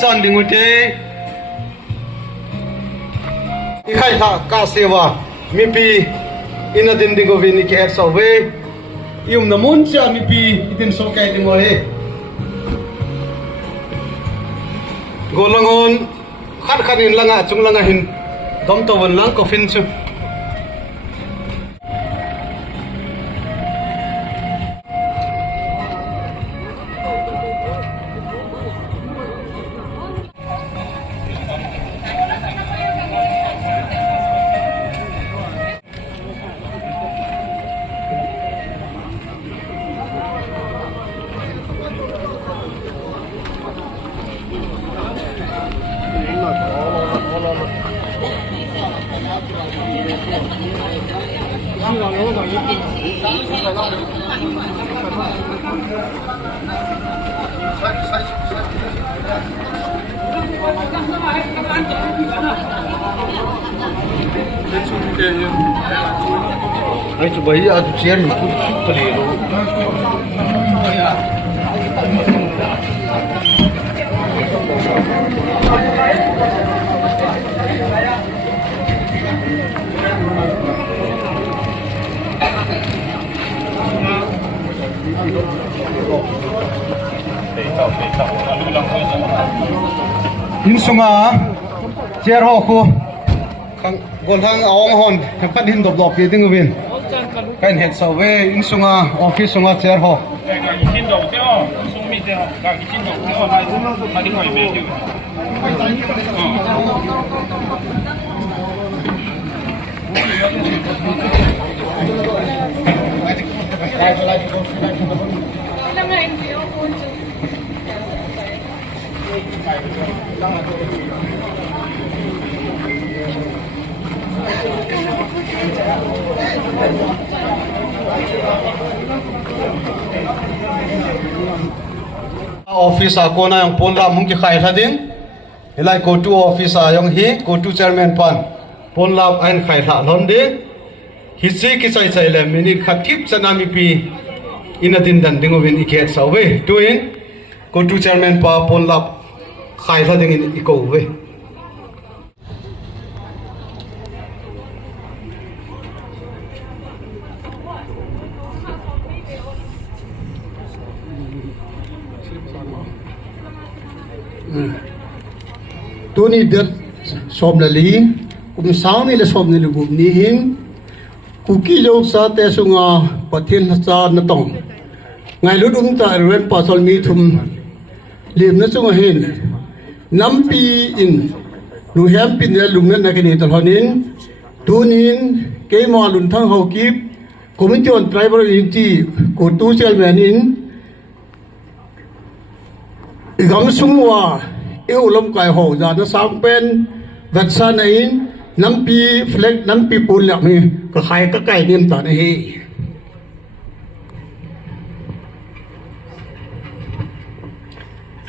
chan dingute ikhai ha ka sewa mi pi ina din dingovini ke so we yum namun cha mi pi itin so kai dingoe golangon khat khanin langa chung langa hin dom to wan lang ko fin chu Ay, coba ya, ada chair ni pun terlalu. Ini sunga, chair hoku, kang golhang awang hon, tempat hin dop di tengah bin. Kan het sawe, ini sunga, office sunga chair ho. Office ako na yung ponla mong kikay din. Ilay go to office yung hi, go to chairman pan. Ponla ayn kay halon din. Hisi kisay sa ilam minit khatip sa nami pi inatin dan dingowin iket sa we. Tuin go to chairman pa ponla kay din ikaw we. Tuni ber somnali sauni le somnali gubni hin kuki lo sa te sunga pathin sa na tong ngai lu ta ren pasol mi thum lim na sunga hin nampi in nu hem pin le lung na kini tal honin tunin ke ma lun thang ho kip komition driver in ti ko tu chairman in igam sungwa yêu lom kai ho za na sang pen vat sa na in nampi flag nampi pul lak mi ka khai ka kai nim ta na hi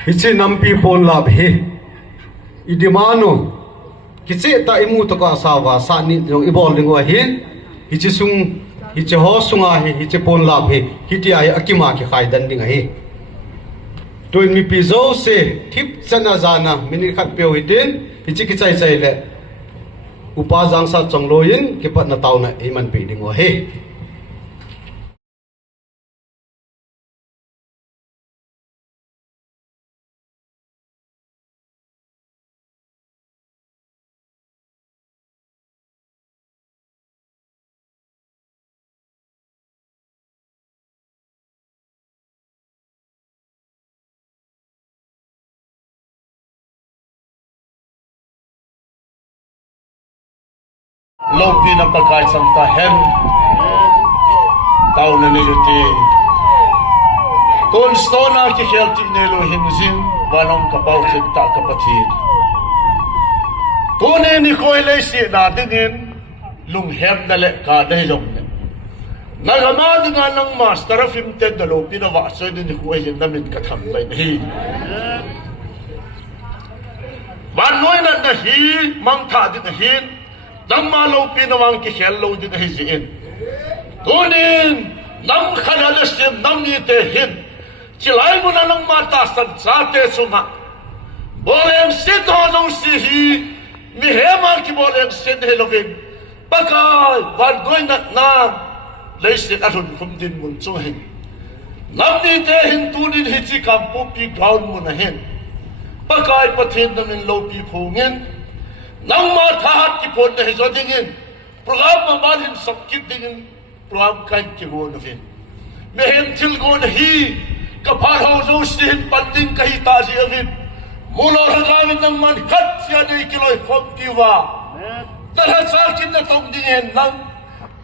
Hichi nampi pon lab he idimano kichi ta imu to ka sawa sa ni jong ibol lingwa he hichi sung hichi ho sunga he hichi pon lab he hiti ai akima ki khai dan ding he Tuin mi pizo se tip sana zana mini khat peo hitin hichi ki chai chai le upa jang sa chongloin ki pat na taw na iman pi ding wa he Lopi na pagkait samta hem tao na niluti kung stona ki heltin nilo hinzin wanong kapaw sinta kapatid tunin ni koyle si natinin lunghem na le ka dahilong ne nagamad nga ng master of imted na lopi na wasoy ni koyle namin katambay na hi manoy na nahi mangta din na hin Nam malaw pinawang kihello din na hisiin. Tunin, nam kanalasim, nam nitehin. Silay mo na ng mata sa te suma. boleh sen hong si mi hema ki boleh sen helovin pakai van goi nak na leisi arun kum din mun chung hin nam ni te hin tu din hi chi kam pu pi ground mun hin pakai pathin namin lo pi phungin nang ma thahat ki phon ne zo dingin program ma ban hin sabkit dingin program kan ki ho na fin me hin til go na hi ka phar ho zo sin pandin kahi ta ji avin mulo hagawin ng man kat siya di kiloy khom tiwa dahil sa akin na tong dingin lang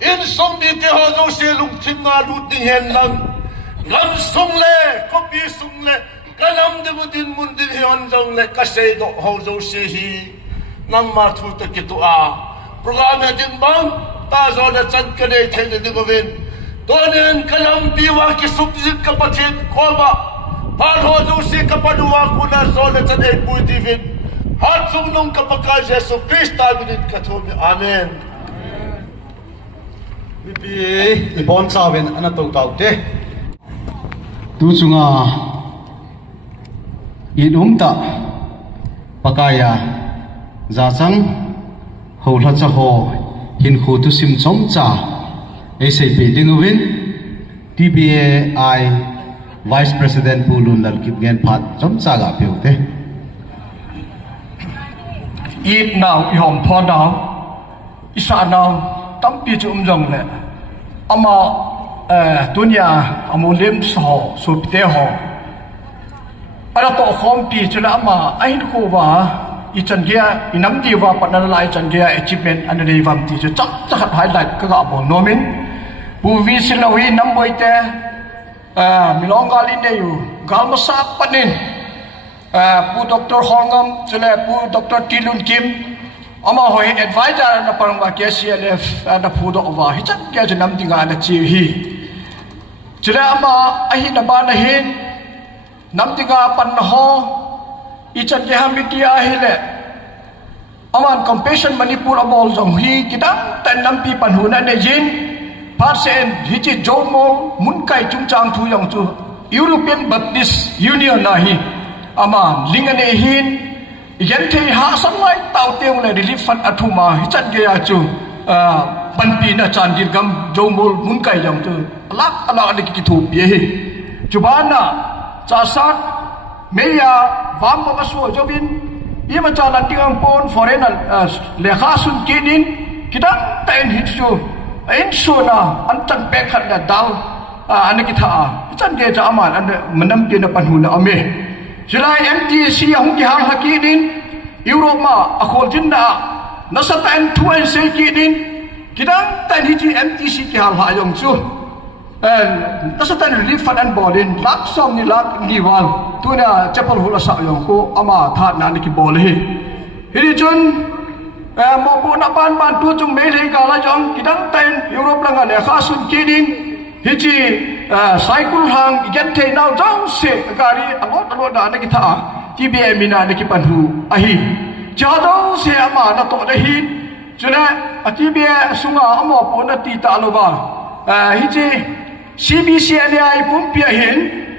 in song di te ho zo si lung tin nga lut dingin lang ngam sung le kopi sung le kalam de mo din mun din hiyon zong le kasay do ho zo si hi nang matuta kito program na din bang ta zo na chan ka de ten na dingawin donen kalam diwa ki subjit kapatid koma Parho zo si kapadua ko na zo na chan ay puitivin hat sung nung kapaka Jesu Krista binit katomi amen Bibi ibon sawin ana tong tau te tu chunga inumta pakaya za chang hola cha ho hin khu tu sim chom cha e sei pe dingwin TBAI Vice President Pulun Lalkip Gen Phat chom cha ga piu te eat now I hom thon now isa now tam pi chum jong le ama dunya amulim so so te ho ara to khom pi chula ama ain khu wa I chan gia inam di wa patna lai chan gia achievement an dei vam ti chak chak highlight ka ga bo nomin bu vi silawi nam boi te milong gali ne yu gal masa panin pu Dr. Hongam chule pu Dr. Tilun Kim ama hoi advisor na parang wa KCLF na pu do wa hi chat kya janam tinga na chi hi chule ama ahi na ba na hin nam tinga pan ho ichan ke hamiti ahile aman compassion Manipur abol jong hi kidang tan nam pi pan huna ne jin parsen hichi jomo munkai chungchang thu yong chu European Baptist Union na hi aman lingane hin yen the ha samai tau teung le relief fund athuma hichat ge ya chu panpi na chandil gam jomo munkai yong chu alak alak ani ki thu ye hi chubana cha sat meya vam pamaso jobin ima chala tingang pon foreign lekha sun kinin kidang tain hitsu ain sona antan pekhat da dal anaki tha chan ge cha aman an manam pe na panhuna ame silai MTC hung ki hal hakinin Europe ma akhol jinna nasatan thuan se kinin kidang tain hiji MTC ki hal ha yong chu nasatan relief fund an bolin lak som ni lak ni wal tuna chapal hula sa yong ko ama tha na ni ki bol hi hiri chun mo bu na ban ban tu chung me le ga la jong kidang ten Europe langa le kha sun kidin hiji cycle hang get the now jong se gari alot da na ki tha TBM mina ni ki pan hu ahi cha dong se ama na to da hi chuna TBM sunga amo po na ti ta lo ba hiji CBCNI pumpia hin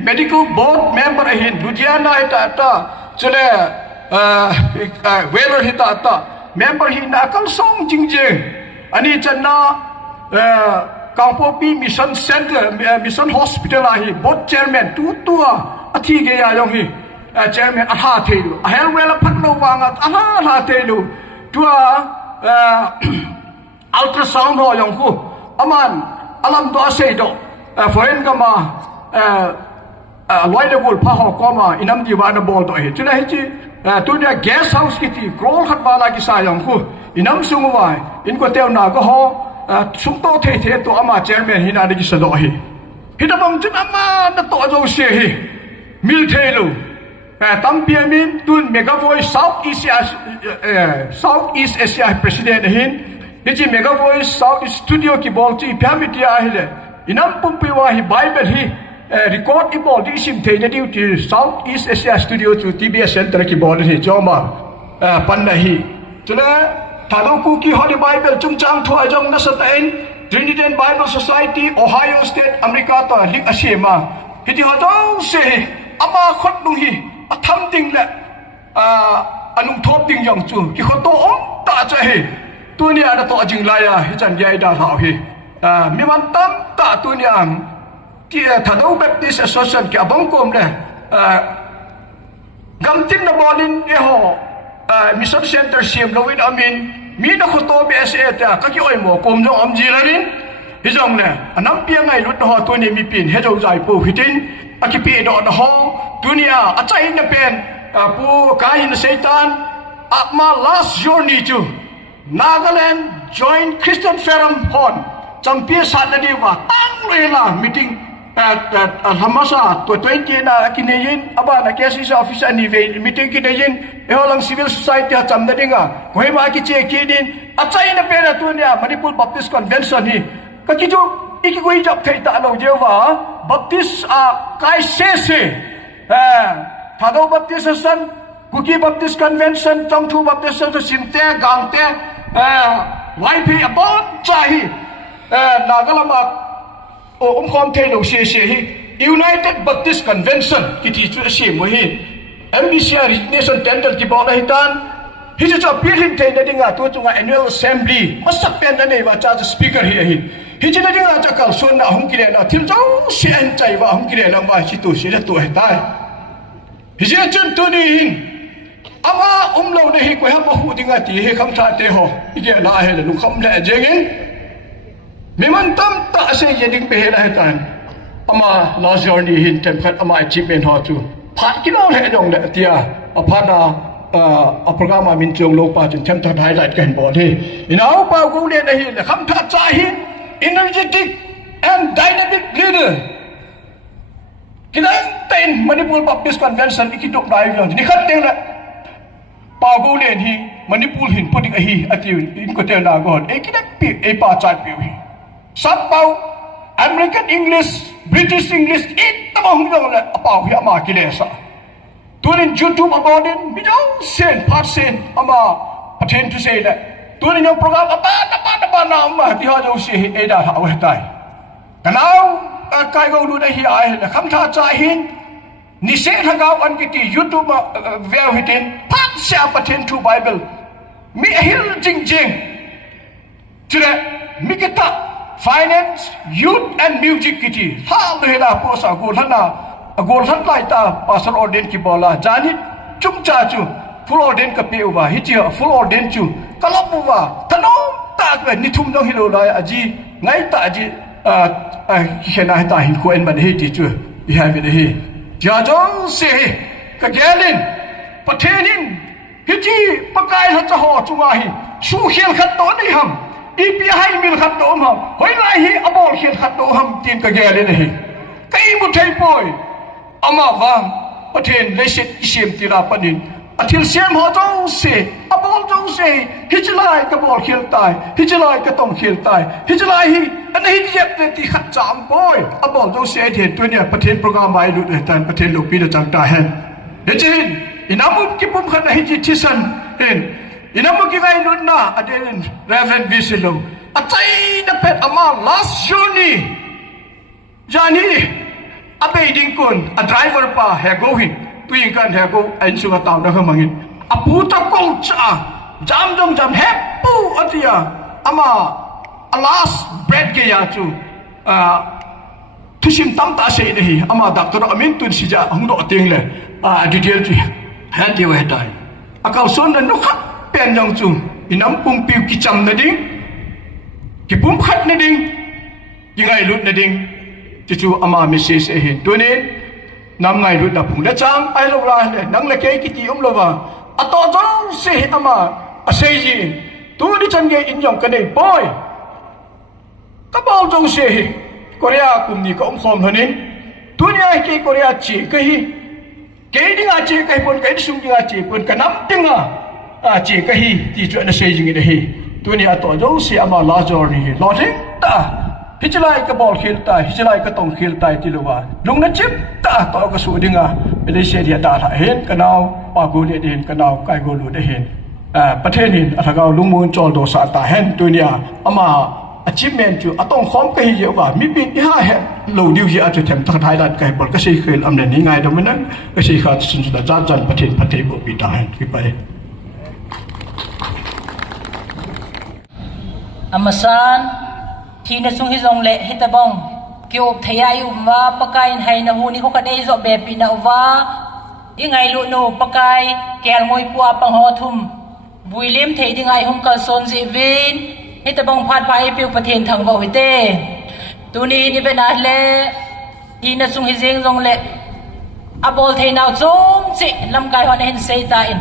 medical board member hin Ludiana ita chule weller hita ta member hin na kal song jingjing ani channa Kangpopi mission center mission hospital hi board chairman tu tua athi ge ya yong hi chairman aha thelu ahel wela phatlo wanga aha thelu tua ultrasound ho yong ku aman alam do ase do foreign kama loi de gol pha ho koma inam di wa na bol to he chula hi chi tu dia guest house ki ti krol khat wala ki sa yong ku inam sungu wa in ko tel na ko ho sum to the to ama chairman hina de ki sa do hi hita bang chun ama na to jo se hi mil thelu tam piamin tun mega voice south east asia president hin hi mega voice south studio ki bol chi pyamiti ahile inam pumpiwa hi bible hi record i bol di sim the na diu ti south east asia studio chu TBS center ki bol hi choma panna hi chula thaloku ki holy bible chungchang thua jong na satain Trinidad Bible Society Ohio State America to lik asima hiti hadong se ama khot dung hi atham ding le อันนุ่งทบดิ่งยังจูกี่คนโตตาจะเฮตัวนี้อันตัวจริงเลยฮิจันยัยดาหาวเฮมีมันตั้มตาตัวนี้อันที่ถ้าเราแบบนี้เสร็จกี่บังคมเลยกำจิ้มนบอลินมิชชั่นเซ็นเตอร์เสียมเราวินอามินมีนักขโตเบสเอตก็กี่อ้อยหมอกมจงอมจีลารินฮิจังเนี่ยน้ำเปียงไงลุดหอตัวนี้มีปีนเฮจงใจปูหิตินอากิปีดอนหอตัวนี้อาจจะอินเป็นปูกายินเซตันมา last journey to Nagaland join Christian Forum Hall จำเปียสัตว์ดีว่าตั้งเลยล่ะ meeting ธรรมศาสตร์ตัว20นะกินได้ยินอาบ้านแกสิสออฟฟิศนี่เว meeting กินได้ยินหลัง civil society จำได้ดิงอ่ะกูให้มากิเจกินดินอาจารย์เนี่ยเป็นตัวเนี่ยมันนี่พูด Baptist Convention นี่ก็คิดดูอีกกูจับเทตาเราเจ้าว่า Baptist ใครเสียถ้าเรา Baptist สันกูกี่ Baptist Convention จงทู Baptist สันสิมเตะกังเตะไว้พี่บอลใจนาก็ละมาความเทลงเสีย United Baptist Convention ที่ที่ช่วยเสียมวยMBCR Nation Tender ที่บอกให้ท่านที่จะเปลี่ยนเทนดิ้งตัวจง Annual Assembly มาสักเป็นนั่นเองว่าจะ Speaker เฮียที่จะดิ้งจะกล่าวส่วนน่ะหุ่นกิเลนที่เราเสียใจว่าหุ่นกิเลนว่าชิตุเสียตัวให้ตายที่จะจนตัวนี้อามาเราเนี่ยกูให้มาพูดดิ้งที่ให้คำท้าเตะหัวที่จะลาให้ลูกคำแหล่เจงินมีมันตั้มตาเสียดิ้งไปให้ได้ท่านอามาลาจอร์นี่หินเต็มขัดอามา achievement หอจูผ่านกิโลเห็นยองเนี่ยที่ผ่านโปรแกรมมินจงโลกป่าจนเต็มทัดไฮไลท์กันบ่ที่อินาอุปกูเรียนได้หินคำทัดใจหิน energetic and dynamic leader กินได้เต็มมันนี่พูด Baptist Convention อีกทุกรายอย่างนี่ขัดเต็มเลยป่ากูเรียนหินมันนี่พูดหินพูดอีกหินอัติอินก็เต็มนาก่อนกินได้ปีป่าใจปีหินสับเป่า American English British English ตั้งหุ่นยนต์เลยป่าวที่อามากิเลสตัวนี้ YouTube อามาเนี่ยไม่ต้องเซ็นพาร์ทเซ็นอามาประเทศที่เซ็นเลยตัวนี้ยังโปรแกรมอามาน้ำมาที่เขาจะเสียเอดาหาไว้ได้แต่แล้วใครก็รู้ได้ที่ไอ้เนี่ยคำท้าใจหินนิเศษทางการอันกิติ YouTube เวลหิตินพาร์ทเสียประเทศทูไบเบิลมีหินจริงๆจุดนี้มีกิตาFinance, Youth and Music Kitty. Hal hela posa gol han laita pasal orden ki bola. Janit cum cacu full orden ka peuwa. Hitia full orden cu. Kalau buwa tanom tak be ni thum dong hilo lai aji ngai ta aji kena ta hin ko en ban he ti cu. Biha be he. Ja jong se ka gelin pathenin hiti pakai ha cha ho chunga hi. Su khel khat to ni ham.อีปีให้มีขัดโตมครับเฮ้ยไรฮีอบอลเขียนขัดโตมตีนกระแกเลยนี่ก็อีมุทัยป่วยอามาฟังประเทศเลเซตอิเซียมตีราปนินอาทิตย์เสียมหัวจงเสอบอลจงเสฮิจไลกับบอลเขียนตายฮิจไลก็ต้องเขียนตายฮิจไลฮีอันนี้เจ็บเลยที่ขัดจามป่วยอบอลจงเสเห็นตัวเนี่ยประเทศโปรแกรมใหม่ดูเลยแต่ประเทศลูกปีจะจังตาเห็นเดี๋ยวจะเห็นอินามุกิปุ่มขัดฮิจิทิสันเห็นinamu kikay nun na aden Reverend Visilo atay na pet ama last journey jani abay dingkon a driver pa hegohin tuwing kan hego ayon sunga tao na kamangin aputa kong cha jam hepu atia ama a last bread kaya chu tusim tam ta say nahi ama doctor amin tun sija ang do ating le detail chu hati wa hetai akal son na nukhaเป็นยังจุอิน้ำปุ่มปิวกิจำนะดิ้งกิปุ่มขัดนะดิ้งยังไงรุดนะดิ้งจู่ๆอามาไม่เสียเห็นตัวนี้นำไงรุดนะปุ่มและจังไอ้ลูกหลานเลยนั่งเล็กกิติอมโลวาอัตโตจ้องเสียอามาเสียตัวนี้จังเกอินยองกันเองปอยก็บอกจงเสียโคเรียกลุ่มนี้ก็อมคอมเท่านี้ตัวนี้ไอ้เกย์โคเรียจีก็ฮีเกย์ดิ้งอาจีก็ฮีปนเกย์สุ่มดิ้งอาจีปนกันน้ำดิ้งจีก็ฮีที่ช่วยนั่นเสียจริงๆเลยตัวนี้ตัวจงเสียมาลาจอร์นี่ลาทิ้งตาฮิจไลก็บอลเขียนตายฮิจไลก็ต้องเขียนตายที่ลูกว่าลุงนั่นจิ๊บตาตัวก็สู้ดิ้งไม่ได้เสียเดียดาเห็นกันเอาปากูเดียเห็นกันเอาไก่กูรู้ได้เห็นประเทศนี้ถ้าเราลุงมูนจอลโดสาตาเห็นตัวนี้อามา achievement chu atong khom ka hi wa mi bi ha he lo diu hi a chu them thak thai dat kai bol ka sei khel am ne ni ngai do menan ka sei kha sin da jan pathin pathei bo bi ta hen ki pai amasan thina sung hi zong le hitabong kyo thaya yu wa pakain hai na hu ni ko ka dei zo be pi na wa ingai lu no pakai kel moi pu apang ho thum builim thei ding ai hum kal son ji vin hitabong phat pai piu pathin thang bo hite tu ni ni be na le thina sung hi jeng zong le abol thei naw chom chi lam kai hon hen sei ta in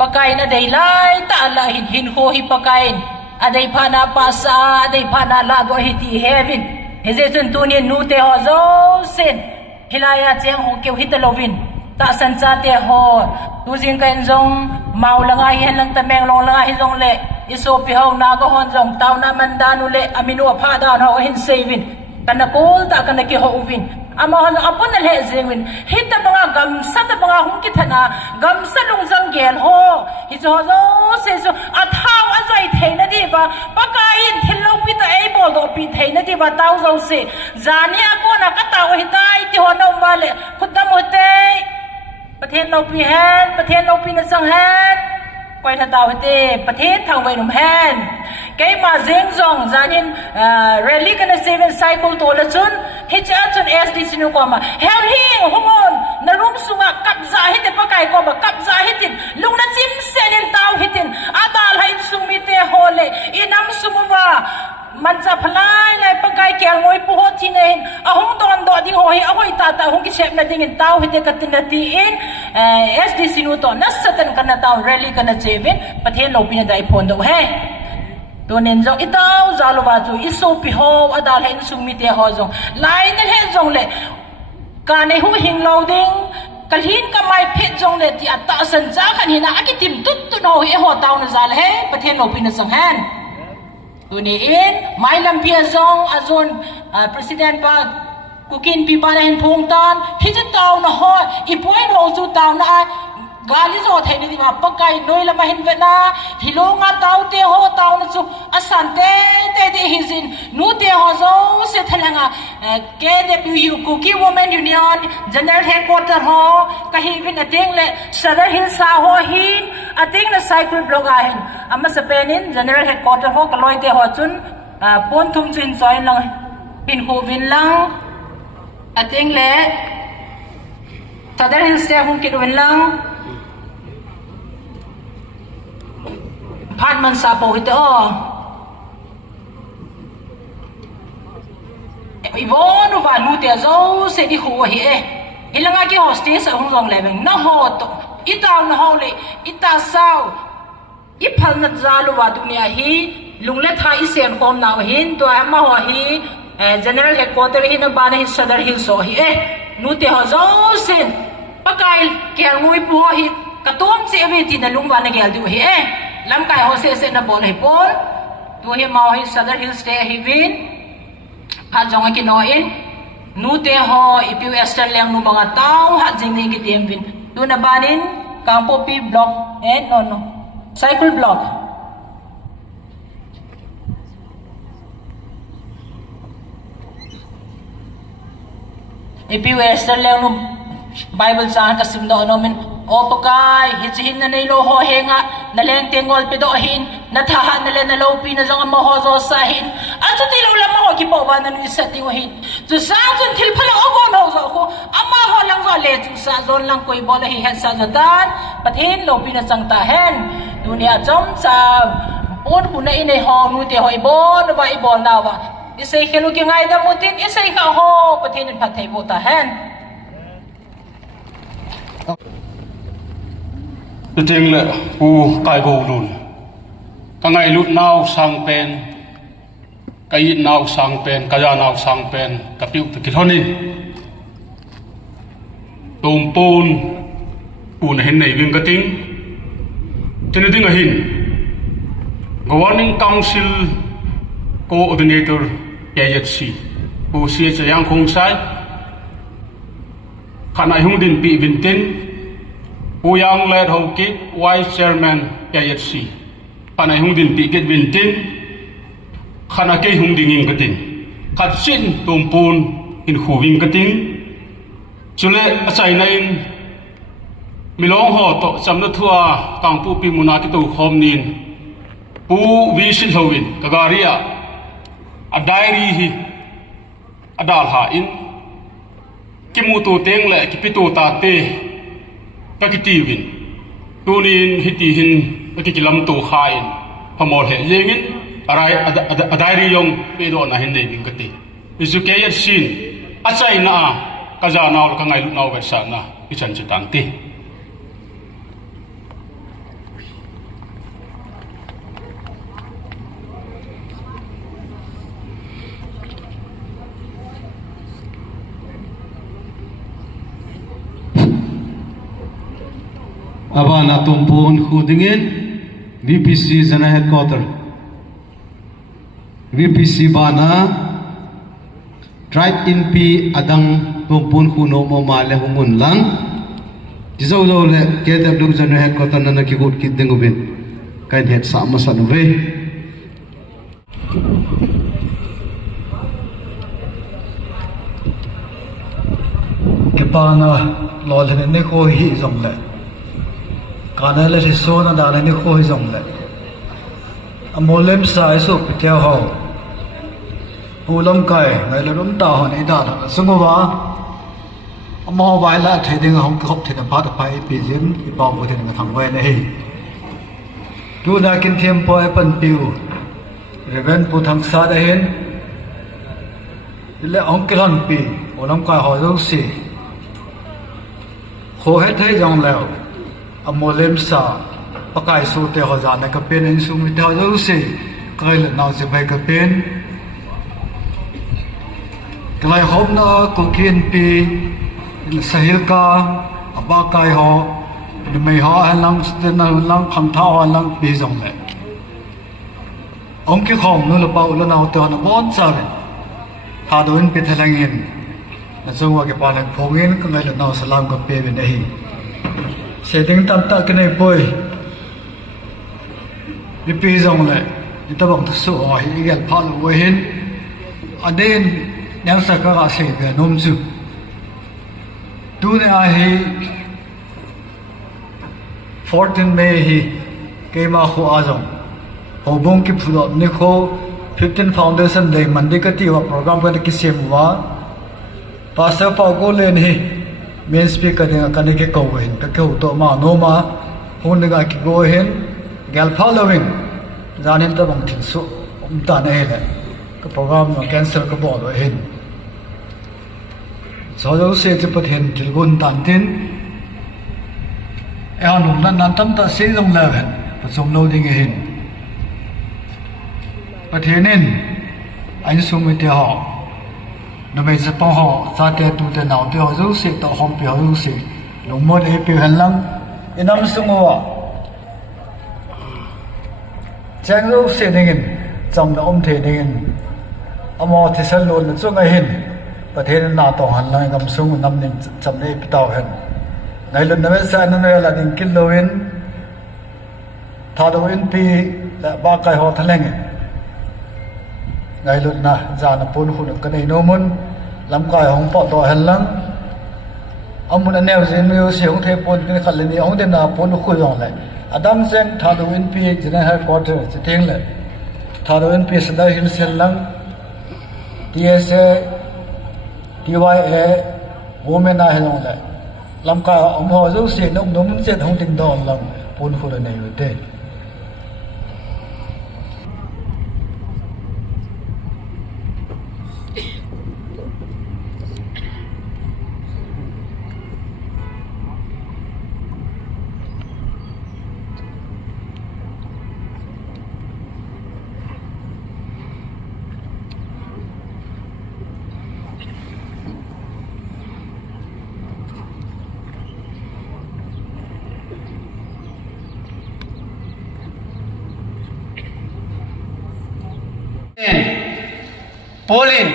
pakai na dei lai ta la hin ho hi pakai adai phana pasa adai phana la do hi ti heaven heze chun tu ni nu te ho zo sen hilaya cheng ho keu hitalovin ta san cha te ho tu jing kan jong mau langa hi lang ta meng long langa hi jong le iso pi ho na go hon jong taw na mandanu le aminu pha da no hin sevin kana kol ta kana ki ho uvin ama hon apon le zengwin hita banga gam sa ta banga hum ki thana gam sa lung jang gel ho hi zo zo se zo a thau a zai theina di ba pakai thil lo pi ta ei bol do pi theina di ba taw zo se zania ko na ka taw hi tai ti ho no ma le khudam hote pathen lo pi hen pathen lo pi na sang hen quay thật tàu thế, bát hết thằng vậy nôm hen, cái mà riêng dòng gia nhân rally cái này seven cycle tổ là chun, hết chun SDC nó qua mà, heo hieng hung on, na rum sunga cặp giá hết thì pakai qua mà cặp giá hết thì, lúc na chim sen in tàu hết thì, adal hay sung mi te hole, inam sumuwa. Man sa phalai lai pakai kel ngoi pu hot thi nei ahong don do ding hoi ahoi ta ta hong ki chep na ding in tau hite katin na ti in SDC nu to na satan kana tau rally kana chevin pathen lo pin dai phone do he to nen zo itau zalwa chu iso pi ho adal hen sumi te ho zong lai na he zong le ka nei hu hing lo ding kalhin ka mai phet zong le ti ata san cha khan hina akitim tut tu no he ho tau na zal he pathen lo pin sang han Tuniin, may lampia zong azon President pa kukin pipa na hinpung tan, hijat tao na ho, ipuin ho su tao na gali zo thay ni ma pagkay noy lama hinvet na, hilo nga tao te ho tao na su asante te hizin, nu te ho zo se thalanga KWU Kuki Women Union General Headquarter ho, kahivin ating le Sadar Hill sa ho hin, ating na cycle blog ahin, ama sa penin General Headquarter ho kaloy te ho chun pon thum chin soy lang hin hovin lang, ating le Sadar Hill sa hong kitwin lang. Phan man sa po ito ibon va lute zo se di ho hi ilanga ki hostess hong jong leveng na ho to itaw na ho le ita sao iphal na zalu wa dunia hi lungle tha isen kom na hin to ama ho hi general headquarter hi na ban hi Sadar Hill so hi lute ho zo sen pakai kyang ngui pu hi katom se ave ti na lungwa na gel du hi lam kai ho se na bol hi pon tu hi mau hi Sadar Hill stay hi vin ha jong ki no in nu te ho ipu ester leng nu mga tao ha jing ni ki tem vin tu na banin kampo pi block no cycle block ipu ester leng nu Bible sa kasim do no min o pakai hichihin na nei lo ho henga na leng tengol pe do hin na tha na le na lo pi na jong ma ho zo sa hin a chu ti lo la ma ho ki po ba na ni sa ti ho hin chu sang chun thil phala o go no zo ko ama ho lang zo le chu sa zon lang koi bo la hi hen sa zatan pathin lo pi na chang ta hen dunia chom sa on pu na inei ho nu te hoi bo na ba i bo na wa isai khelu ki ngai da mutin isai ka ho pathin phat thei bo ta hen Ting le u kai go lun ka ngai lut nau sang pen kai nau sang pen ka ya nau sang pen ka piu te ki thonin tom pon un hen nei wing ka ting tin ding a hin governing council coordinator KHC u sia chayang khong sai khanai hung din pi vintin Uyang led Hokit, Vice Chairman KHC. Panay hong din tiket vintin. khana ke hung dinging kating khat sin tumpun in khuwing kating chule achai na in milong ho to chamna thua tangpu pi muna ki to khom nin pu vi sin howin kagaria a diary hi adal ha in kimu tu teng le ki pitu ta te pakitiwin tunin hiti hin pakikilam tu khain pamol he yengin arai a diary yong pe do na hin nei ding kati isu ke yat sin achai na kaza naw ka ngai lu naw ga sa na ichan chitang ti Abana tumpun khudingin VPC Zana Headquarter VPC Bana Tribe in P Adang tumpun khuno mo male humun lang Jizaw daw le KTW Zana Headquarter na nakikot kiding ubin kain het sama sa nove Kepana lolhen ne ko hi zong le kana le so na da ne ko hi zong le amolem sai so pitya ho ulam kai ngai le rum ta ho ne da da sungo ba amo vai la thai ding hong khop thai da pha da pai pi jin pi pau ko thai na thang wai ne hi tu na kin them po e pan piu reven pu thang sa da hen le ong kiran pi ulam kai ho zo si ho hết thấy dòng lèo amolem sa pakai su te ho za na ka pen in su mi ta zo si kai le naw se bai ka pen kai hom na ko kin pi sahil ka aba kai ho ni mai ha lang sten na lang kham tha ho lang pi dòng le ong ki khom nu lo pau lo naw te na bon sa le ha do in pi thalang in na zungwa ke pa lang phongin ka ngai lo naw salam ka pe be nei setting tam ta ke nei poi bi pi zong le ita bang tu su ho hi gel pha lo we hin aden nyang sa ka ga se be nom chu tu ne a hi 14 May hi ke ma khu a zong ho bong ki phu ni kho 15 Foundation Day mandi ka ti wa program ka ki sem wa Pastor Pau ko len hi main speaker dinga kan ke ko hen ka ke to ma no ma hun ga ki go hen gal following zanin ta bang thin su ta na he le ka program no cancel ka bo lo hen so jo se ti pathen til gun tan tin e anum nan nan tam ta se jong la hen pa som lo ding hen pathenin anh sung mi te ho nó bây giờ bao họ ra tiền tu tiền nào tiêu rú xịt tạo hòm biểu rú xịt đúng một ấy biểu hành lắm cái năm sung hoa trang rú xịt này trong đó ông thề này ông thì sẽ luôn là chỗ ngay hình và thế nên nào tổ hành lại ngầm sung năm nên chậm đây bị tàu hình ngày lần đó sẽ nó là đến kilo in thà đồ in pi là ba cái họ thay lên ngày lần na già na pun khu cái này nó muốn làm cái hong bỏ tỏi hành lắm ông muốn anh em xin yêu siêu không thể pun cái khăn lên ông đến na pun khu dòng lại Adam sen thà đồ in pi chỉ là headquarter chỉ tiếng lại thà đồ in pi sẽ đây hình sen lắm TSA TYA women na hành lại làm cái ông họ dấu xịt ông đúng sẽ không tình đòn làm pun khu này vậy thế Polin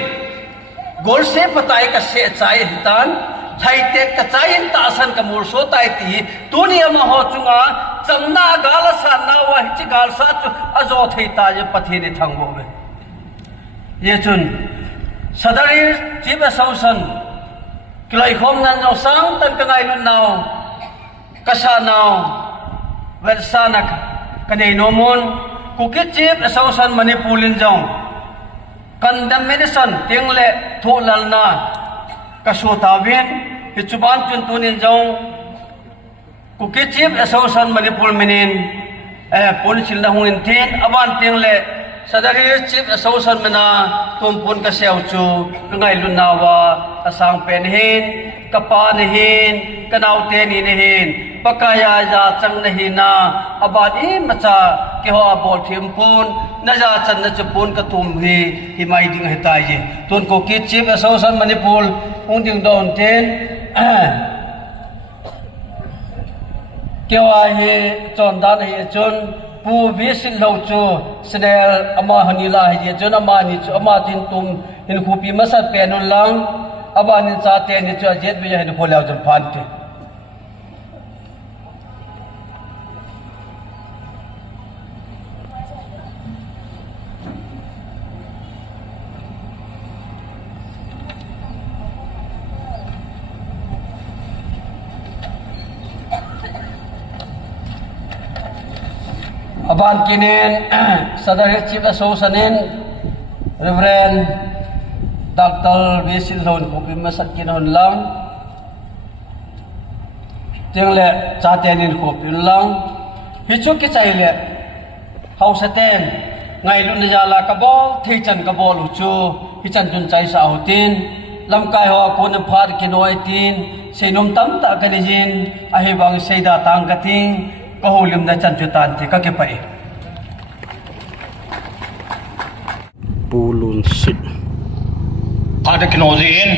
gol se patai ka se chai hitan thaitek ka chain ta san ka mur so tai ti tunia ma ho chunga chamna gala sa na wa hi gal sa chu azo thei ta je pathe ni thangbo be ye chun sadari chief association kilai khom nan no sang tan ka ngai nun naw kasa naw wel sanak kanei nomon ku ki chief association manipulin jong condemnation tingle tholal na kaso tawin hichuban chun tunin jong ku ki chief association manipul minin polisil na hungin tin aban tingle sadari chief association mena tumpun ka siaw chu ngai lunawa asang pen hin kapan hin kanaw ten hin pakaya ja chang na hina abadi macha ke ho abol thim pun na ja chan na chupun ka tum hi himai ding hetai ji tun ko ki chief association manipul ung ding don ten ke wa hi chon dan hi chun pu visin lo chu snel ama hanila hi chun ama ni chu ama tin tum hin khupi masat penun lang abanin sa te ni chu jet bi hin ko law jam phan te aban kinin sadari chief association Reverend Dr. Visin Lon Kupi Masat Kinon lang tingle chatenin Kupi lang hichuk ki chaile hausaten ngai lu na jala kabol thichan kabol uchu hichan jun chai sa hotin lamkai ho kun phar kinoi tin seinom tam ta kanijin ahibang seida tang kating kahulim na chan chutan ti ka ke pai pulun sit ada kinozin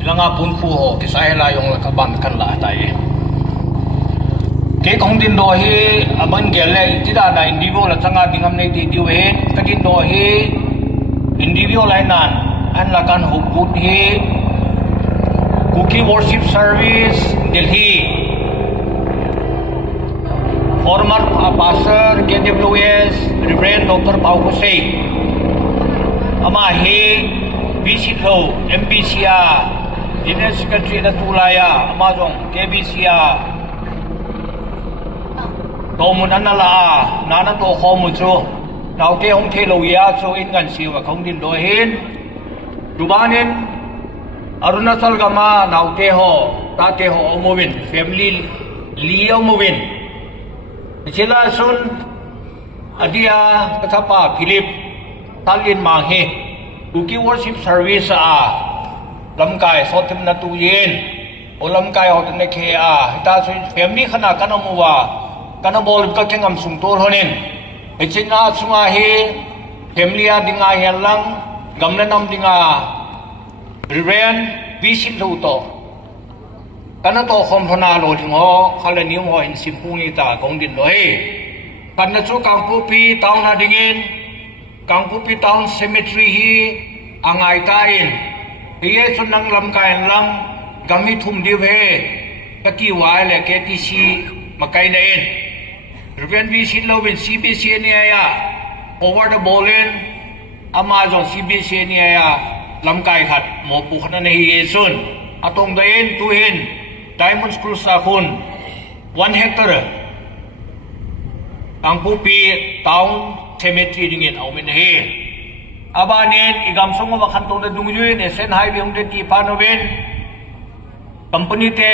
ilanga pun khu ho ki sai la yong la ka ban kan la tai ke kong din do hi aban gele ti da na individual la changa dingam nei ti diu he ka din do hi individual lai nan an la kan hu put hi Cookie Worship Service Delhi former pastor KWS Reverend Dr. Pau Hussein ama hi visit ho MBCA General Secretary na tulaya ama jong KBCA tomun anala nana to khomu chu naw ke hong the lo ya chu in gan siwa khong din do hin dubanin Arunachal gama naw ke ho ta ke ho movin family leo movin Sila sun adia katapa Philip talin mahe Cookie Worship Service lamkai sotim na tuyen o lamkai hotin na ke ta su family khana kana muwa kana bol ka kengam sungtol honin echina sunga he family dinga helang gamna nam dinga Reverend visit lo to kana to khom thona lo thingo khala niu ho in simpung ta kong din lo he kana chu kangpu pi taun na dingin kangpu pi taun cemetery hi angai ta in ye chunang lam kain lam gami thum di he ka ki wa le ke ti si makai na in Reverend visit lo win CBC ni ya over the bolen Amazon CBC ni ya lam kai khat mo pu khana nei ye sun atong da in tu hin Diamond School Sakun 1 hectare ang pupi town cemetery dingin au min he abanin igam songo wakan tong da dungjuin esen highway de ti panoven company te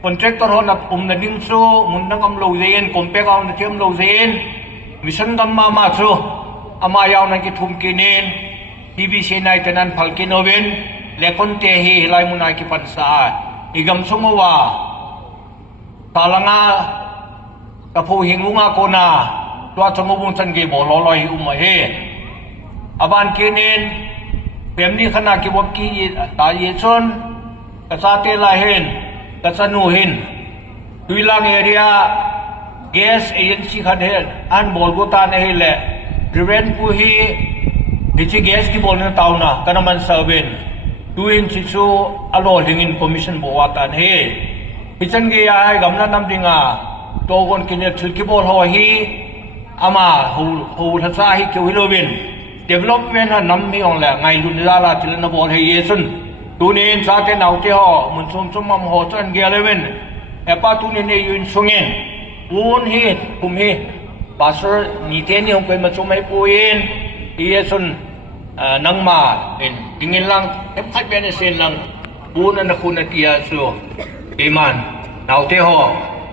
contractor hon ap na ding so mundang am lo zen compare am na tem lo zen mission gam ma so ama yaw na ki thum kinin BBC nai tenan falkin oven lekon te hi hilai munai ki pansa igam sumawa talanga kapu hingunga kona tua chungubung chan ge bolo loi he aban kinin pemni khana ki waki ta ye chon ka sa te la hen ka chanu hin tuilang area gas agency khan an bolgo ta ne hele Reverend pu hi dichi gas ki bolna tauna kanaman serven tuin chichu alo dingin commission bo watan he pichan ge ya gamna nam dinga togon kine thilki bol ho hi ama hu thacha hi ke hilovin development ha nam mi ong la ngai lun la la til na bol he yesun tunin sa te nau te ho mun sum mam ho chan ge leven e pa tunin e yun sungen un hi kum hi pastor ni te ni ong pe ma chum mai puin yesun nang ma in tingin lang e phat ben sen lang un na kun na tia su iman nau te ho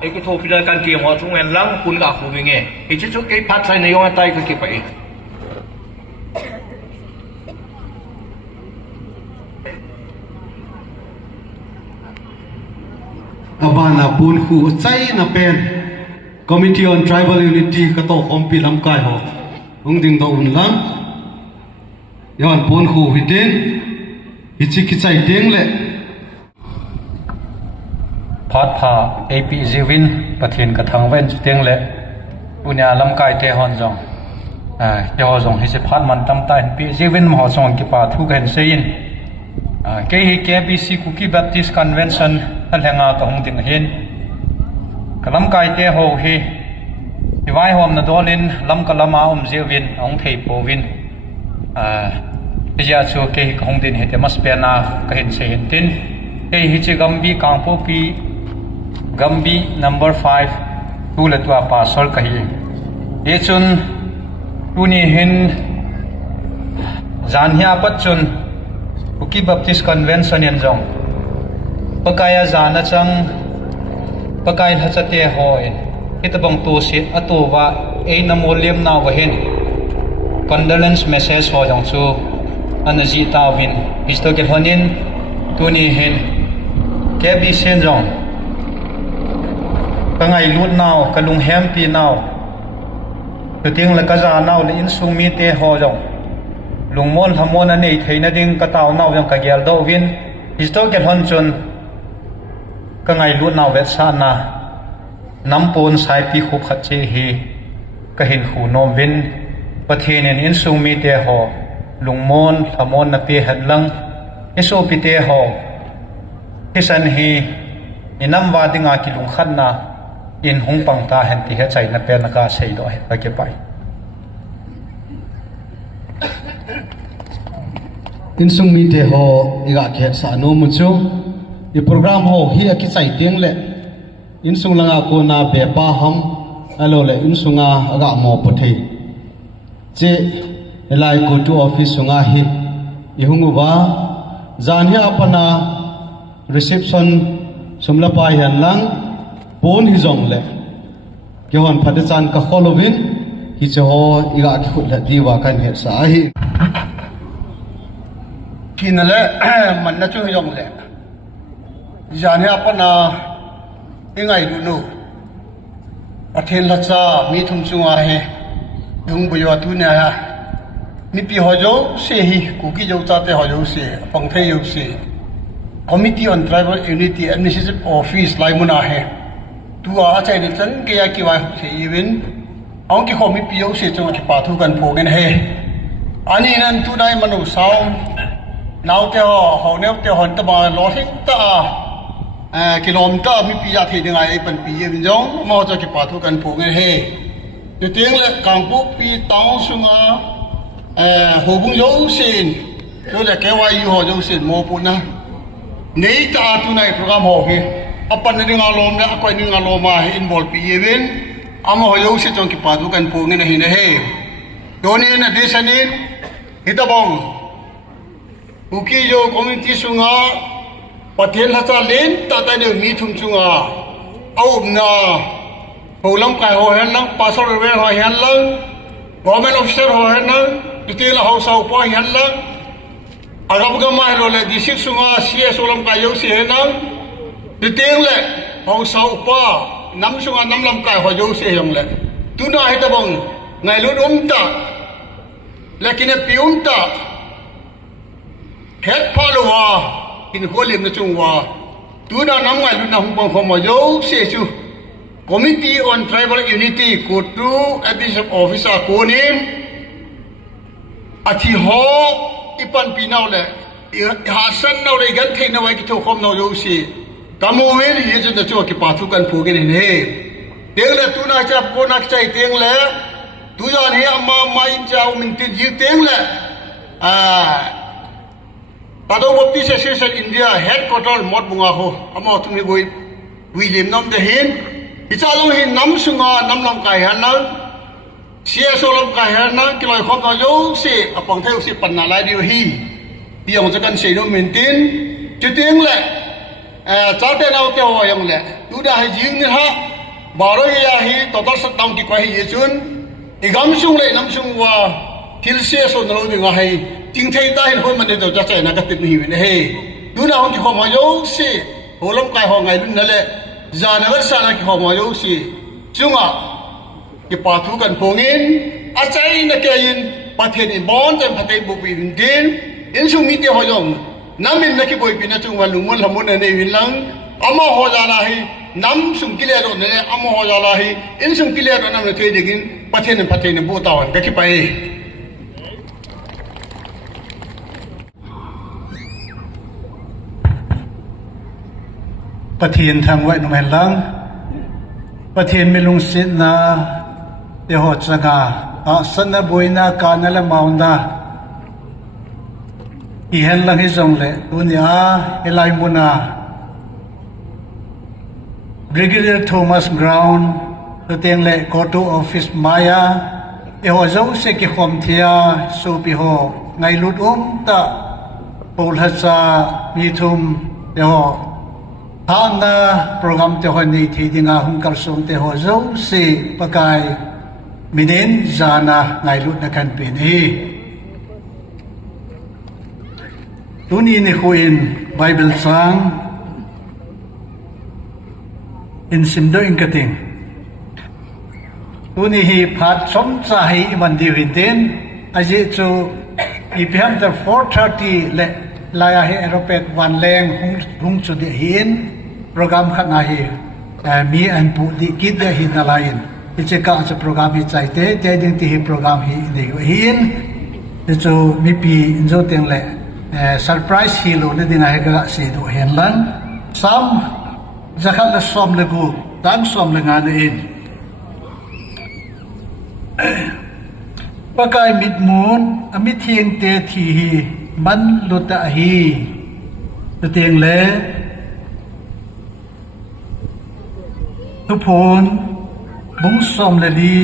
e ki tho pila kan ki ho chung en lang kun ga khu winge e chi chu ke phat sai na yong tai ka ki pai Abana pun khu chai na pen Committee on Tribal Unity ka to khom pi lam kai ho ung ding do un lam yon pun khu hidin hichi ki chai ding le Phat pha AP Zivin pathin ka thang ven teng le punya lam kai te hon jong ke ho jong hi se phat man tam ta pi Zivin mo song ki pa thu gen sein ke hi KBC Kuki Baptist Convention alhenga ka hung ding hin kalam kai te ho hi divai hom na dolin lam kalama Zivin ong thei povin ja chu ke hi hung din he te mas pena ka hin se hin tin ei hi che gambi kangpo pi gambi number 5 tu le tua pa sol ka hi e chun tu ni hin zanhia pat chun Kuki Baptist Convention en jong pakaya zana chang pakai hachate hoi itabang tu si atuwa e namolium na wahin condolence message ho jong chu anaji tawin histokel honin tu ni hin kebi sen jong kangai lut naw kalung hem pi naw tu ting la kaza naw le in sung mi te ho jong lungmon hamon anei theina ding ka taw naw jong ka gyal do win histokel hon chun kangai lut naw vet sa na nampon sai pi khu khat che hi ka hin khu nom win pathin in sung mi te ho lungmon hamon na pi hat lang iso pi te ho kisan hi inam wa dinga ki lung khan na in hung pang ta hen ti he chai na pe na ka sei do he ta ke pai in sung mi te ho iga khe sa no mu chu i program ho hi a ki chai teng le in sung langa ko na be pa ham alo le in sunga aga mo pathei che elai ko to office sunga hi i hungu wa zan hi apana reception sumla pa hian lang pon hi jong le ke hon phate chan ka kholovin hi che ho iga ki khut la diwa kan he sa hi kinale man na chu yong le jani apana ingai du no athen la cha mi thum chunga he dung bu yo tu na ha mi pi ho jo se hi ku ki jo cha te ho jo se pang thei yo se Committee on Tribal Unity Administrative Office lai muna he tu a chai ni chan ke ya ki wa se even ong ki khomi pi yo se chong ki pa thu kan pho gen he ani nan tu dai manu sao now te ho ne te hon ta ba lo hing ta kilometer mi pi ya the ding ai pan pi ye bin jong mo cho ki pa thu kan pho gen he te ting le kang pu pi tao sunga ho bung yo sin to le ke wa yu ho yo sin mo pu na nei ta tu nai program ho he apan ni nga lom na akoi ni nga loma he involve pi even amo ho yo se chong ki pa du kan pu nge na hi ne he doni na desanin hitabong uki yo community sunga pathen ha cha len ta ta ne mi thum sunga au na ho lam kai ho hen lang pasor we ho hen lang government officer ho hen lang tutela ho sau pa hen lang agam ga mai ro le disik sunga cs olam ka yo si henang diteng le ho sau pa nam sunga nam lam kai ho yo si yong le tuna he ta bong ngai lu ta lekin pium ta het phalwa in holim na chungwa tuna nam ngai lu na hung bong khom yo si chu Committee on Tribal Unity kutu Administrative Officer konin athi ho ipan pinaw le hasan naw le gan thei na wai ki tho khom naw yo si kamu we li ye jun na chu ki pa thu kan phu gen he teng le tu na cha po na chai teng le tu giờ này ama mai chào mình tin yêu tiếng lệ Tado Baptist Association India headquarter mot bunga ho ama thumi goi William nam de hin ichalo hin nam sunga nam lam kai han na CSO lam kai han na kiloi khom na yo si apang theo si pan na lai dio hi piang cha kan sei no maintain chu tiếng lệ cha te nau te ho yang lệ tu da hai jing ni ha baro ya hi to to sat dang ki kwa hi chun igam sung lệ nam sung wa kil CSO no ni nga hai ting thei ta hin hoi man de to cha chai na ka tin hi ne he tu na hong ki khom yo si holam kai ho ngai lun na le za na gar sa na ki khom yo si chunga ki pa thu kan pongin a chai na ke yin pa then in bon tem phatei bu pi din in sung mi te ho yong namin na ki boy pi na chung wa lungmon lamon na nei win lang ama ho ja la hi nam sung ki le ro ne ama ho ja la hi in sung ki le ro nam na thei degin pa then phatei ne bu tawan ka ki paiประเทศทางไว้หนุ่มเห็นลังประเทศไม่ลงสิทนาเดี๋ยวหัวจังอาสันนบุยนาการนั่นแหละมาอุนดาอีเห็นลังที่ส่งเลยตัวนี้เอลัยมุนา Brigadier Thomas Brown ตัวเตียงเลย go to office Maya เดี๋ยวหัวเจ้าเสกความเทียสูบิโฮไงลุดตะปูลฮัจามีทุมเดี๋ยวHana program te ho ni thi dinga hum kal song te ho zo se pakai minin zana ngai lut na kan pe ni tuni ni khuin Bible sang in simdo in kating tuni hi phat som cha hi man di hin den aji chu iphem the 4:30 le laya hi aeropet wan leng hung chu de hin program khat na hi mi an pu di kit de hi na lain iche ka cha program hi chai te ding ti hi program hi nei hin te chu mi pi injo teng le surprise hi lo ne dinga he ga se do hen lan sam zakhat la som le gu dang som le nga ne in pakai mit mun amit thieng te thi hi man luta hi te teng leทุกคนบุ้งสมเลยดี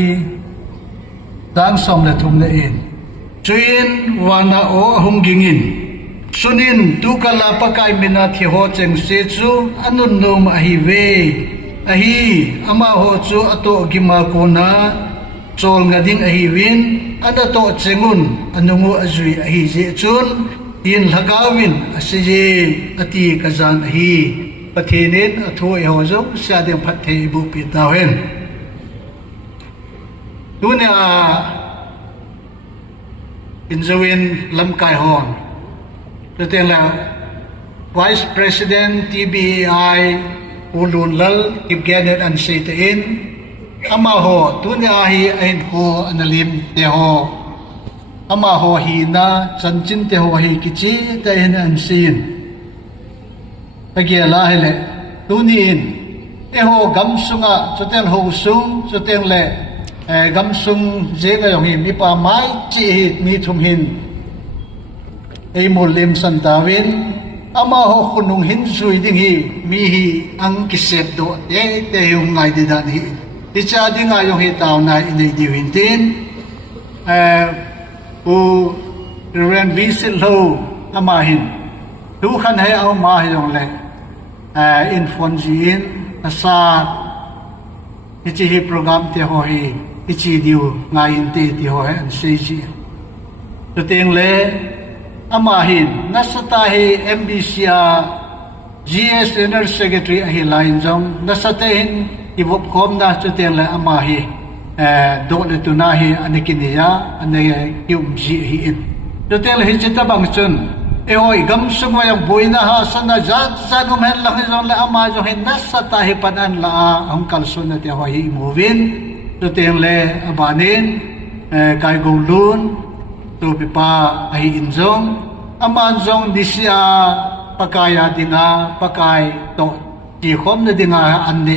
ดังสมเลยทุ่มเลยอินจุยนวานาโอหงกิงินสุนินตุกลาปะกายมินาที่หัวเจงเซจูอนุนนมอหิเวอหิอามาหัวจูอโตกิมาโกนาโจลงดิ่งอหิวินอันโตเจงุนอนุงูอจุยอหิเจจุนยินหกาวินอสิเจอติกะจานอหิประเทศนี้ทั่วเอวจุเสียเดียงพัฒน์บุปิดาวเห็นดูเนี่ยอินโซวินลำกายฮอนตัวเต็งแล้ว Vice President TBI อุลุนลัลกิบแกเนตอันเซตอินอามาโฮตัวเนี่ยฮีเอ็นโฮอันลิมเตโฮอามาโฮฮีนาจันจินเตโฮฮีกิจิเตอินอันซีนตะเกียลาให้เลยตูนีนโฮกัมซุงะจุดเต็งโฮซุงจุดเต็งเลยกัมซุงเจก็ยังมีป่าไม้จีมีทุมหินมุลิมสันตาวินอามาโฮคุนุงหินสุยดิ่งฮีมีฮีอังกิเสบโดเตยุงไงดิดานฮีดิจาดิ่งไงยงฮีตาวนายในดิวินตินอูเรนวิสิลโฮอามาหินดูขันให้เอามาให้ยงเลยอินฟอนจีนอาซาอิจิฮิโปรแกรมเตโฮฮีอิจิดิวงายอินเตติโฮอันเซจีตัวเต็งเลยอามาหินนัสตาฮี MBCA GS General Secretary อาฮิไลน์จงนัสตาหินอีวบคอมนะตัวเต็งเลยอามาฮีโดนตุนาฮีอันนี้กินยาอันนี้คิวจีฮีอินตัวเต็งเลยฮิจิตาบังจุนโอ้ยกำสุงว่ายังบุยนะฮะสันนะจัดจัดกุมเห็นหลังจากนั้นอามาจงเห็นนัสตาหิปันอันละองคัลสุนนะเทวะฮีมูวินตัวเตียงเลยอาบานินกายกูลุนตัวปิปาฮีอินจงอามาจงดิสยาปากายาดิงาปากายโตจีคอมนะดิงาอันเด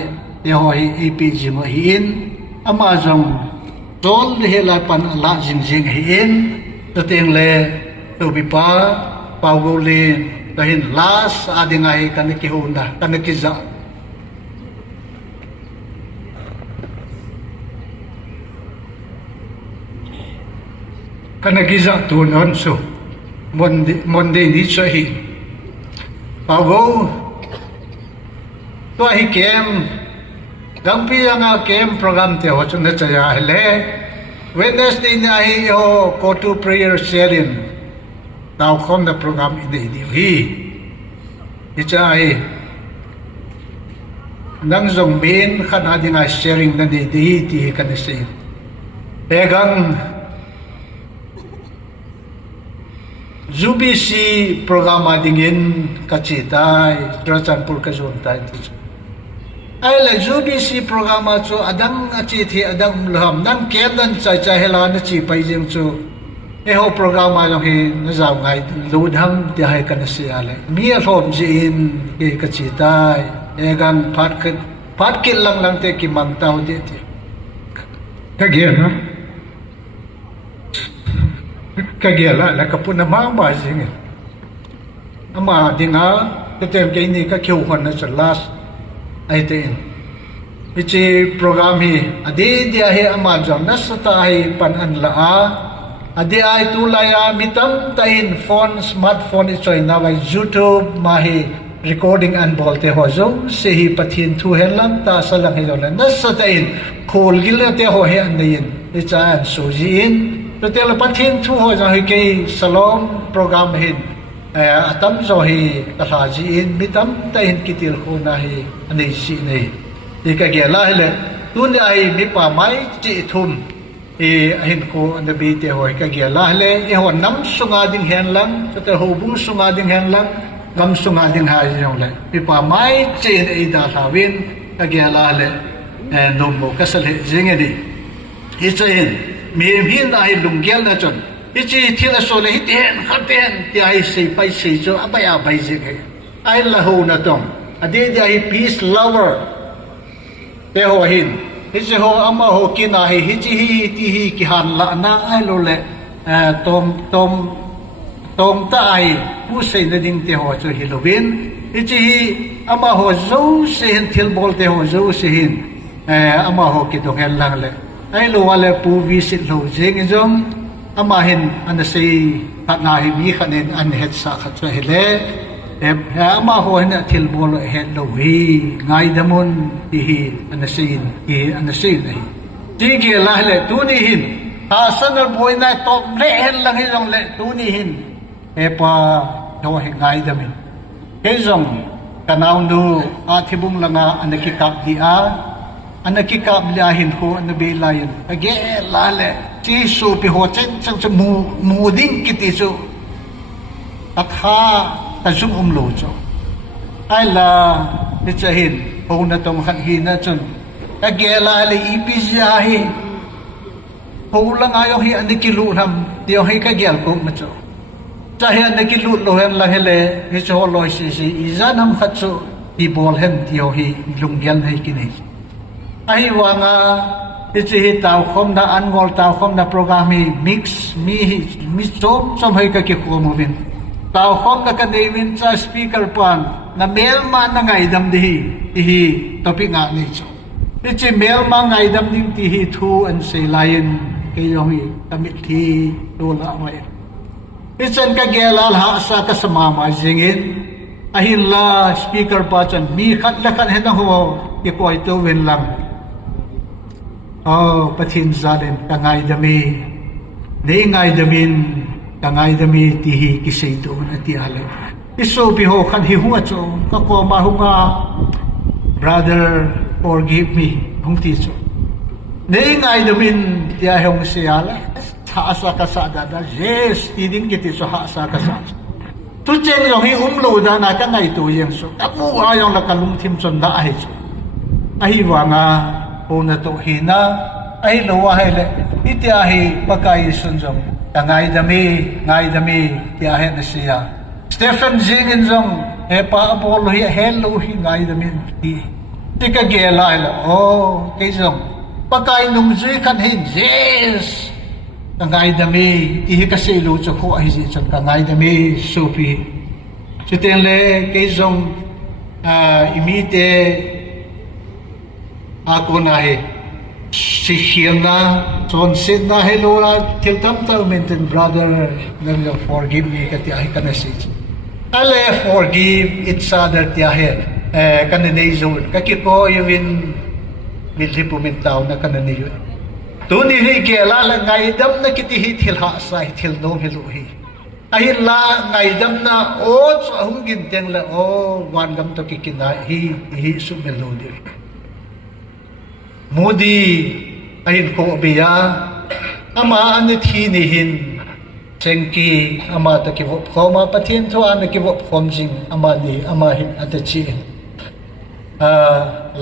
เทวะฮีเอพีจิมฮีอินอามาจง tol he la pan la jing jing hi in to teng le to bi pa go le ta hin las adingai kan ki hunda kan ki za kan ki za tu non so mon de ni so hi go to hi kem Gampi yang kem program te ho chun cha ya le Wednesday na hi ho go to prayer sharing now come the program in the hi icha hi nang zong bin khan adinga sharing na di ti kan se egang UBC program adingin kachitai Trachanpur ka zon tai ai la UBC program chu adang achi thi adang lam nan kem nan chai hela na chi pai jeng chu e ho program a long hi na zaw ngai lu dham ti hai kan se ale mi a thom ji in ke ka chi tai e gan phat kit lang te ki mang tau ti ka ge na ka ge la ka pun na ma jing ama dinga te tem ke ni ka kheu hon na chalas ai tên ichi program hi adi dia hi amazon nasata hi pan an la adi ai tu la ya mitam tain phone smartphone choi na vai YouTube ma hi recording an bolte ho zo se hi pathin thu helam ta salang hi zola nasata in khol gil te ho he an nin icha an soji in to te la pathin thu ho za hi ke salom program hin atam zo hi ta ji in mitam ta in kitil ko na hi anei si nei ti ka ge la hele tun ai mi pa mai chi thum hin ko an bi te hoi ka ge la hele e ho nam sunga ding hen lang te ho bung sunga ding hen lang gam sunga ding ha jong le mi pa mai chi ei da tha win ka ge la hele nom mo ka sal he jing di hi chen mi hi na hi lung gel na chon ichi thila so le hiten khaten ti ai sei pai sei cho abaya bai je ke ai la ho na tong adi di ai peace lover te ho hin ichi ho ama ho kina hi hichi hi ti hi ki han la na ai lo le tom ta ai pu sei na ding te ho cho Halloween ichi hi ama ho zo se hin thil bol te ho zo se hin ama ho ki dong hel lang le ai lo wale pu visit lo jeng jong ama hin an sei at na hi mi khanen an het sa khat cha hele ama ho hin thil bol he lo hi ngai damon hi an sei nei ti ge la le tu ni hin a sanal boy na top le hen lang hi jong le tu ni hin pa do hi ngai damin ke jong kanaw nu a thibung langa an ki kap di a an ki kap la hin ko an be lain age la le chi su pi ho chen chang chu mu ding ki ti chu akha ta zum lo chu ai la ni cha hin ho na tom khan hi na chun age la le I pi ja hi ho lang ayo hi an ki lu nam tio hi ka gel ko ma chu cha hi an ki lu lo hen la hele hi chu lo si I za nam khat chu pi bol hen tio hi lung gel hai ki nei ai wanga ichi hi tau khom da angol tau khom da program hi mi chom hai ka ki ko mo vin tau khom da ka nei win cha speaker pan na mel ma na ngai dam di hi topic nga nei chu ichi mel ma ngai dam ding ti hi thu an sei lain ke yong hi tamit thi do la mai ichan ka gelal ha sa ka sama ma jingin ahin la speaker pa chan mi khat la khat hen ho ki koi to win lam pathin zalen kangai dami nei ngai damin kangai dami ti hi ki sei to na ti ale iso bi ho khan hi hunga cho ka ko ma hunga brother forgive me hung ti cho nei ngai damin ti a hong se ala tha sa ka sa da yes ti ding ki ti so ha sa ka sa tu chen yong hi lo da na ka ngai tu yeng so ka mu a yong la ka lung thim chon da ai cho ai wa nga na to hina ai lo wa hai le itia hi pakai sunjong ngai dami tia he na sia Stephen Jing in jong e pa bol hi hello hi ngai dami ti ka ge la ke jong pakai nung zui khan hin yes kangai dami ti ka se lu cho kho ai ji chan kangai dami supi chuten le ke zong imite ako na he si na son sin na hello la til tam ta maintain brother nang forgive me kati ai kana si ale forgive each other ti he kanene zon kakiko yun milipumentaw na kananiyo tu ni hi kela la ngai dam na kiti hi thil ha sai thil nom hilu hi ai la ngai dam na o hum gin teng la o wan dam to kikina hi su melodi modi ai ko biya ama an thi ni hin chengki ama ta ki vop khoma pathin tho an ki vop khom jing ama ni ama hin atachi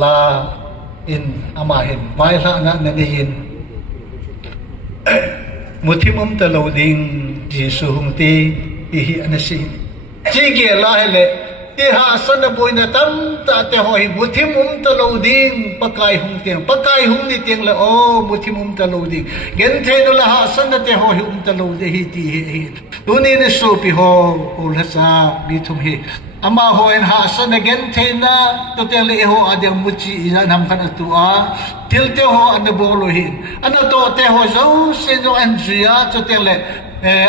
la in amahin mai la na hin muthimum ta lo ding jisu humti hi anasi chi ge la hele ti ha san boina tam ta te hoi muthimum ta lo ding pakai hum ni tiang la o muthimum ta lo ding gen the no la ha san te hoi ta lo de hi ti hi tu ni ne so pi ho ul sa bi thum hi ama hoin ha san again thena to tele ho adem muchi inan ham kan atua tilte ho an bolo hin ana to te ho zo se no anjia to tele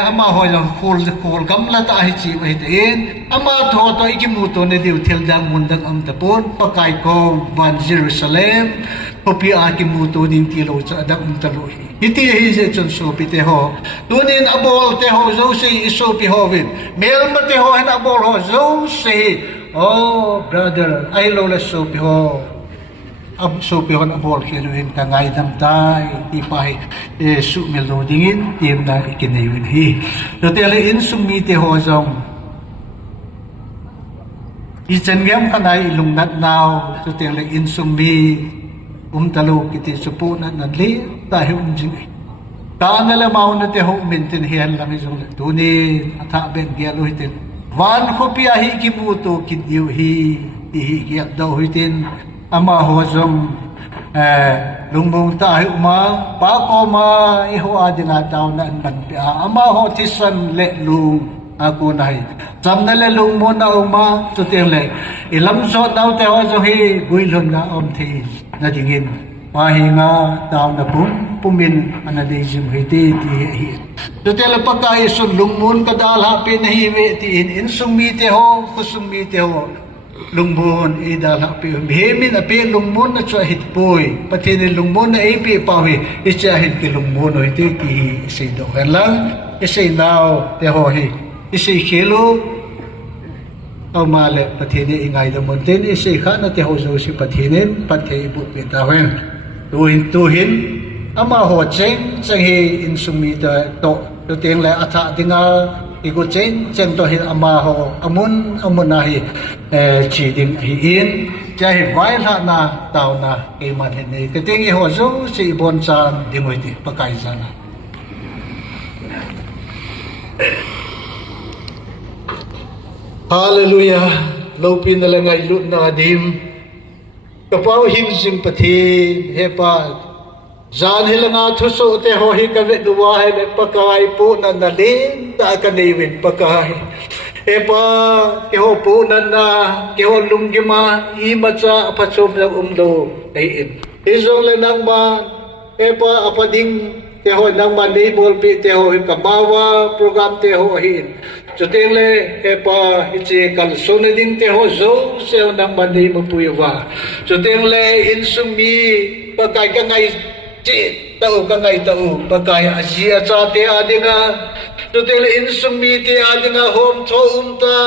ama ho yo khol gam la ta hi chi wai ten ama tho to ikimu to ne diu thel dang mun dang am ta pon pakai ko van Jerusalem popi a ki mu to ding ti lo cha dang um ta lo hi iti hi se chon so pi te ho tunin abol te ho zo se iso pi ho vin mel ma te ho han abol ho zo se oh brother ai lo la so pi ho ab so pi hon abol khelo hin ta ngai dam tai ti pai su mel lo dingin tim da ki nei win hi to te le in sum mi te ho zong i chen gem khanai lung nat naw to te le in sum mi talo kiti supo na le ta hi jing ta na la mau na te ho minten hian la mi jong tu ni atha ben dia lo hiten van khopia hi ki mu to ki diu hi ya do hitin ama ho jong lungbong ta hi uma pa ko ma i ho adina taw na an ban pia ama ho tisan le lung aku nai jam na le lung mo na uma tu te le ilam so daw te ho jo hi guilon na om the na dingin pahinga taw na pumin ana de jim hiti ti hi to te le pakai sun lungmun kadal ha pe nahi we ti in sumi te ho kusumi te ho lungmun e dal ha pe hemin a pe lungmun na cha hit poi pathin lungmun na e pe pa hi e cha hit ke lungmun ho ti ti sei do lang e sei naw te ho hi e sei khelo amale pathine ingai da monten e sei kha na te ho zo si pathine pathe bu pe ta wen tu hin ama ho cheng hi in sumi ta to teng la atha dinga igo cheng to hin ama ho amun na hi chi ding hi in cha hi vai la na taw na e man he ne ke teng ho zo si bon chan dingoi ti pakai jana Hallelujah. Lopin na lang ay lut na adim. Kapaw hinsing pati. Hepa. Zan hilanga tuso te hohi kavit duwahe le pakai po na nalim. Ta kanewin pakai. Hepa. Keho po na keho lunggima. Imatsa apatsom ng umlo. Kayin. Izong lang nang ba. Hepa apading. Teho nang manibol pi teho kabawa program teho hin. Chuteng le epa ichi kalsone ding teho zo seo nang mani mapuiwa. Chuteng le insumi pakai kangai chi tau kangai tau pakai asia cha te adinga. Chuteng le insumi te adinga hom tho umta.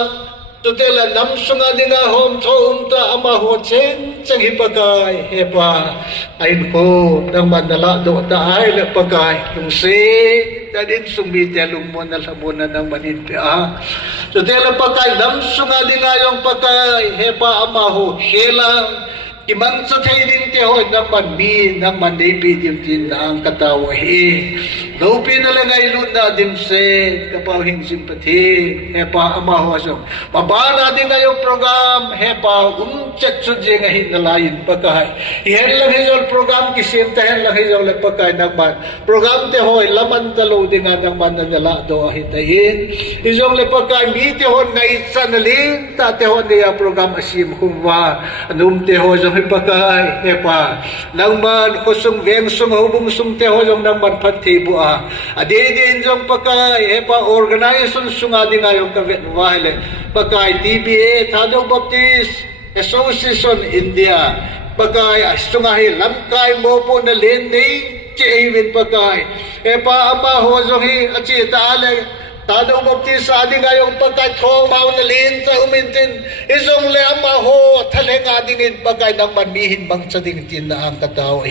Chuteng le namsunga dinga hom tho umta ama ho cheng hi pakai epa ain ko nang mandala do da ai le pakai lung se dadin sumbi te lungmon na sabuna nang manin pia so te le pakai namsunga dinga yung pakai hepa ama ho hela imang sa thai din te ho nang man mi nang man dei pi dim tin ang katawa hi Lopi na lang ay luna dim se kapawing simpati hepa amahosong. Mabana din ngayong program hepa chat sudje ngahin nalayin pagkahay. Ihen lang hizol program kisim tahen lang hizol pagkahay nagman. Program te hoy laman talo din nga nagman na nala do ahitayin. Hizol le pagkahay mi te hon nga itsa nalin ta te hon niya program asim humwa anum te hoy zong pagkahay hepa nagman kusung vensung hubung sung te hoy zong nagman pati bua. Adi-di injong pagkay, hepa organization sunga di ngayong kavit wahile. Pagkay TBA, Tadong Baptist Association India. Pagkay sungahi lamkay mo po na lindi, chiewin pagkay. Hepa ama hozohi at si taale. Tadong Baptist adi ngayong pagkay thong mao na linta umintin. Isong le ama ho taleng adingin pagkay nang manmihin bang sa dingtin na ang katao.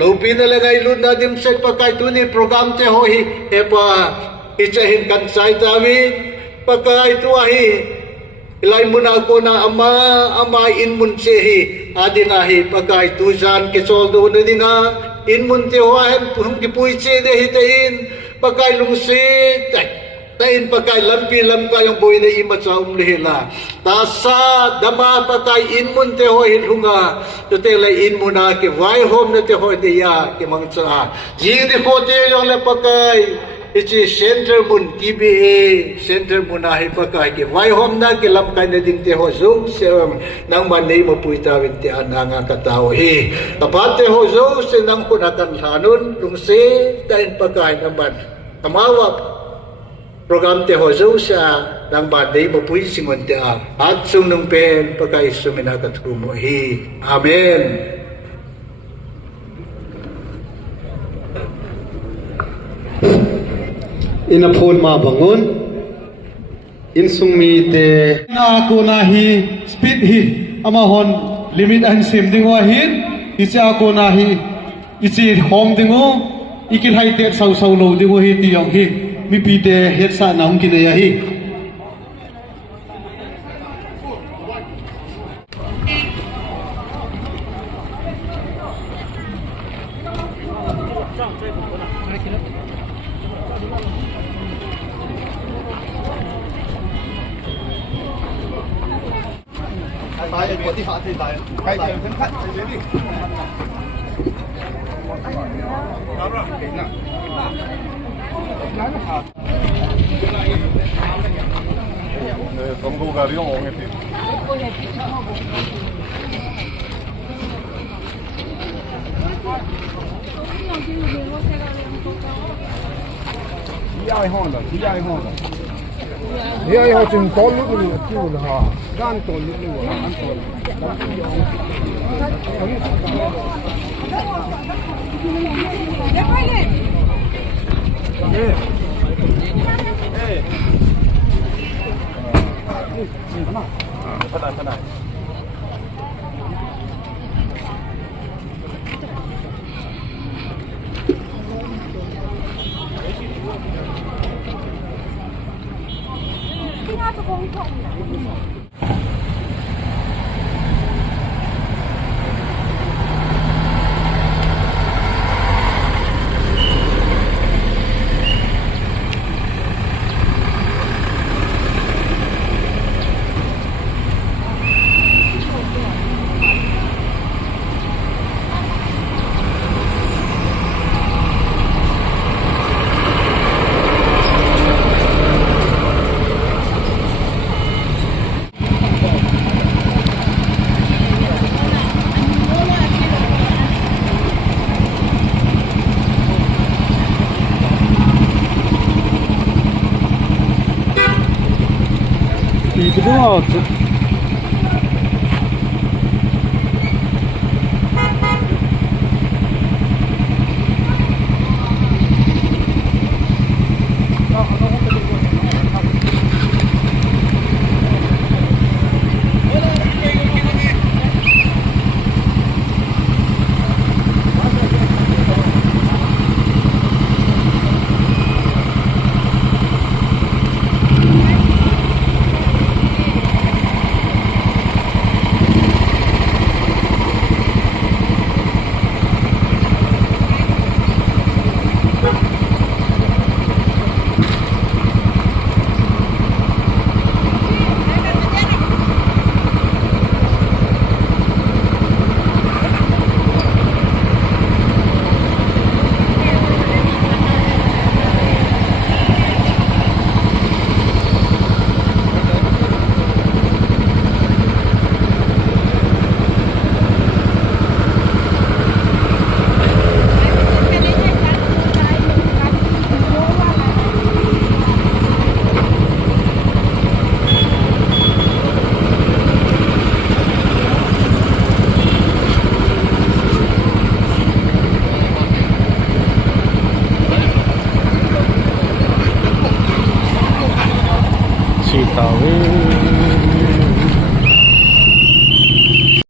Lupi na lang ay luna dim sa pagkay tuni program te hohi. Epa itsahin kansay tawi pagkay tuahi. Ilay mo na ako na ama inmun sehi. Adi ngahi pagkay tuzan kisoldo na din nga. Inmun te hoahen pung kipuy se dehitain. Pagkay lungsit. Tain pagkay lampi kayong buhay na imat sa umlihila. Tasa dama pagkay inmun te hoy hunga. Tutela inmun na ki vai home na te hoy diya ki mangsa. Jing di po te yung le pagkay. Iti center mun TBA center mun na hi pagkay ki vai home na ki lamkay na ding te hoy zoom sem nang manay mo puitawin ti ananga katao. Kapat te hoy zoom sem nang kunakan hanon lungsi tain pagkay naman. Tamawak program te hozo sa nang badai mapui singon te at sung nung pen pagkai suminakat kumuhi. Amen. Inapon mabangon insung mi te na ako nahi speed hi amahon limit an sim dingwa hin isi ako nahi isi home dingo ikil hai te sau lo dingo hi tiyong hi mi pite het sa naung kinaya hi tawi